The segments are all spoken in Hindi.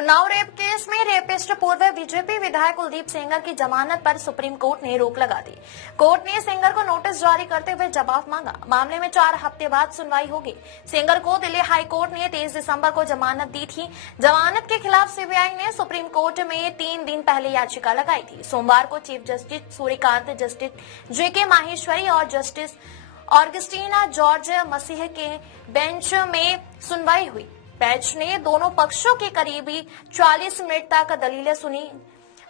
उन्नाव रेप केस में रेपिस्ट पूर्व बीजेपी विधायक कुलदीप सेंगर की जमानत पर सुप्रीम कोर्ट ने रोक लगा दी। कोर्ट ने सेंगर को नोटिस जारी करते हुए जवाब मांगा। मामले में 4 हफ्ते बाद सुनवाई होगी। सेंगर को दिल्ली हाई कोर्ट ने 23 दिसंबर को जमानत दी थी। जमानत के खिलाफ सीबीआई ने सुप्रीम कोर्ट में 3 दिन पहले याचिका लगाई थी। सोमवार को चीफ जस्टिस सूर्यकांत, जस्टिस जेके माहेश्वरी और जस्टिस ऑगस्टीना जॉर्ज मसीह के बेंच में सुनवाई हुई। बेंच ने दोनों पक्षों के करीबी 40 मिनट तक दलीलें सुनी।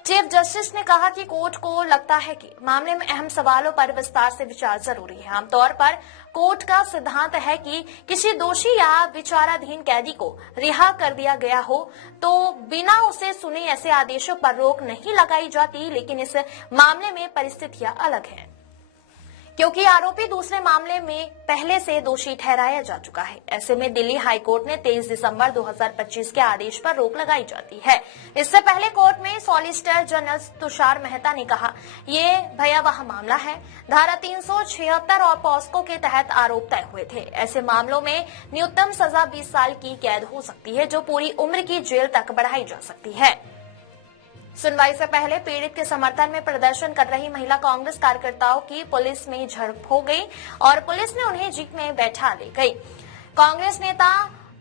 चीफ जस्टिस ने कहा कि कोर्ट को लगता है कि मामले में अहम सवालों पर विस्तार से विचार जरूरी है। आमतौर पर कोर्ट का सिद्धांत है कि किसी दोषी या विचाराधीन कैदी को रिहा कर दिया गया हो तो बिना उसे सुने ऐसे आदेशों पर रोक नहीं लगाई जाती, लेकिन इस मामले में परिस्थितियां अलग हैं क्योंकि आरोपी दूसरे मामले में पहले से दोषी ठहराया जा चुका है। ऐसे में दिल्ली हाई कोर्ट ने 23 दिसंबर 2025 के आदेश पर रोक लगाई जाती है। इससे पहले कोर्ट में सॉलिसिटर जनरल तुषार मेहता ने कहा, ये भयावह मामला है। धारा 376 और पॉस्को के तहत आरोप तय हुए थे। ऐसे मामलों में न्यूनतम सजा 20 साल की कैद हो सकती है, जो पूरी उम्र की जेल तक बढ़ाई जा सकती है। सुनवाई से पहले पीड़ित के समर्थन में प्रदर्शन कर रही महिला कांग्रेस कार्यकर्ताओं की पुलिस में झड़प हो गई और पुलिस ने उन्हें जीप में बैठा ले गई। कांग्रेस नेता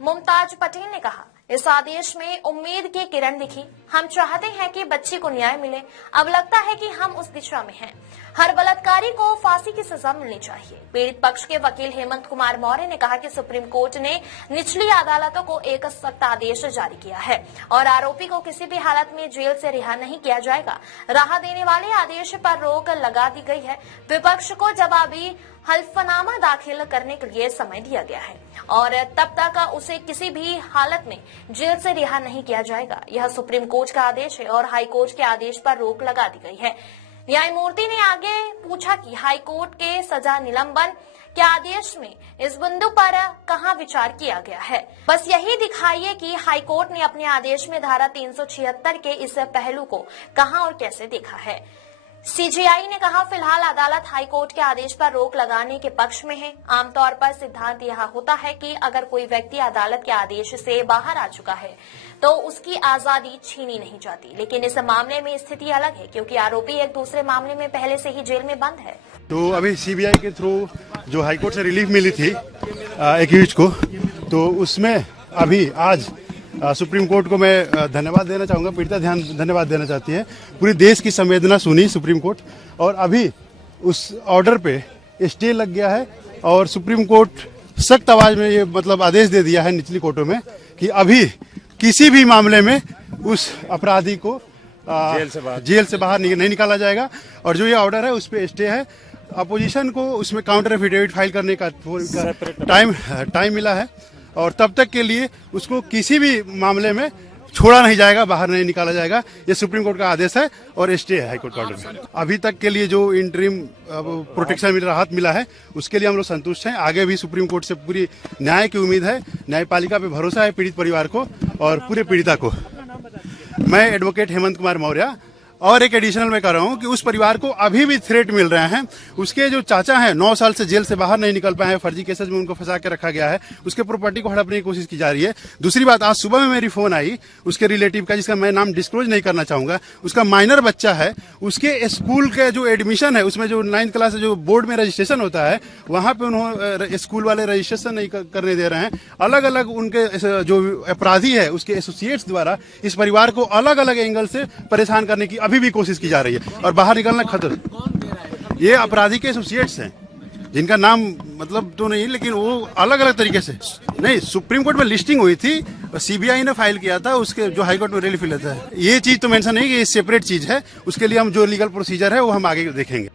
मुमताज पटेल ने कहा, इस आदेश में उम्मीद की किरण दिखी। हम चाहते हैं कि बच्ची को न्याय मिले। अब लगता है कि हम उस दिशा में हैं। हर बलात्कारी को फांसी की सजा मिलनी चाहिए। पीड़ित पक्ष के वकील हेमंत कुमार मौर्य ने कहा कि सुप्रीम कोर्ट ने निचली अदालतों को एक सख्त आदेश जारी किया है और आरोपी को किसी भी हालत में जेल से रिहा नहीं किया जाएगा। राहत देने वाले आदेश पर रोक लगा दी गई है। विपक्ष को जवाबी हल्फनामा दाखिल करने के लिए समय दिया गया है और तब तक उसे किसी भी हालत में जेल से रिहा नहीं किया जाएगा। यह सुप्रीम कोर्ट का आदेश है और हाई कोर्ट के आदेश पर रोक लगा दी गई है। न्यायमूर्ति ने आगे पूछा कि हाई कोर्ट के सजा निलंबन के आदेश में इस बिंदु पर कहां विचार किया गया है। बस यही दिखाइए कि हाई कोर्ट ने अपने आदेश में धारा 376 के इस पहलू को कहां और कैसे देखा है। सीजेआई ने कहा, फिलहाल अदालत हाई कोर्ट के आदेश पर रोक लगाने के पक्ष में है। आमतौर पर सिद्धांत यह होता है कि अगर कोई व्यक्ति अदालत के आदेश से बाहर आ चुका है तो उसकी आजादी छीनी नहीं जाती, लेकिन इस मामले में स्थिति अलग है क्योंकि आरोपी एक दूसरे मामले में पहले से ही जेल में बंद है। तो अभी सीबीआई के थ्रू जो हाईकोर्ट से रिलीफ मिली थी एक्यूज को, तो उसमें अभी आज सुप्रीम कोर्ट को मैं धन्यवाद देना चाहूंगा। पीड़िता धन्यवाद देना चाहती है। पूरी देश की संवेदना सुनी सुप्रीम कोर्ट और अभी उस ऑर्डर पे स्टे लग गया है और सुप्रीम कोर्ट सख्त आवाज में ये मतलब आदेश दे दिया है निचली कोर्टों में कि अभी किसी भी मामले में उस अपराधी को जेल से बाहर नहीं निकाला जाएगा। और जो ये ऑर्डर है उस पे स्टे है। अपोजिशन को उसमें काउंटर एफिडेविट फाइल करने का टाइम मिला है और तब तक के लिए उसको किसी भी मामले में छोड़ा नहीं जाएगा, बाहर नहीं निकाला जाएगा। ये सुप्रीम कोर्ट का आदेश है और स्टे है हाईकोर्ट का ऑर्डर में। अभी तक के लिए जो इंटरिम प्रोटेक्शन राहत मिला है उसके लिए हम लोग संतुष्ट हैं। आगे भी सुप्रीम कोर्ट से पूरी न्याय की उम्मीद है। न्यायपालिका पे भरोसा है पीड़ित परिवार को और पूरे पीड़िता को। मैं एडवोकेट हेमंत कुमार मौर्य और एक एडिशनल मैं कर रहा हूं कि उस परिवार को अभी भी थ्रेट मिल रहे हैं। उसके जो चाचा हैं 9 साल से जेल से बाहर नहीं निकल पाए हैं, फर्जी केसेस में उनको फंसा के रखा गया है। उसके प्रॉपर्टी को हड़पने की कोशिश की जा रही है। दूसरी बात, आज सुबह में मेरी फोन आई उसके रिलेटिव का, जिसका मैं नाम डिस्क्लोज नहीं करना चाहूंगा। उसका माइनर बच्चा है, उसके स्कूल के जो एडमिशन है उसमें जो 9th क्लास जो बोर्ड में रजिस्ट्रेशन होता है वहां पे उन्होंने स्कूल वाले रजिस्ट्रेशन नहीं करने दे रहे हैं। अलग अलग उनके जो अपराधी है उसके एसोसिएट्स द्वारा इस परिवार को अलग अलग एंगल से परेशान करने की अभी भी कोशिश की जा रही है और बाहर निकलना खतरा। ये अपराधी के एसोसिएट्स हैं जिनका नाम मतलब तो नहीं, लेकिन वो अलग अलग तरीके से नहीं। सुप्रीम कोर्ट में लिस्टिंग हुई थी, सीबीआई ने फाइल किया था, उसके जो हाईकोर्ट में रिलीफ मिला था। ये चीज तो मेंशन नहीं कि ये सेपरेट चीज है। उसके लिए हम जो लीगल प्रोसीजर है वो हम आगे देखेंगे।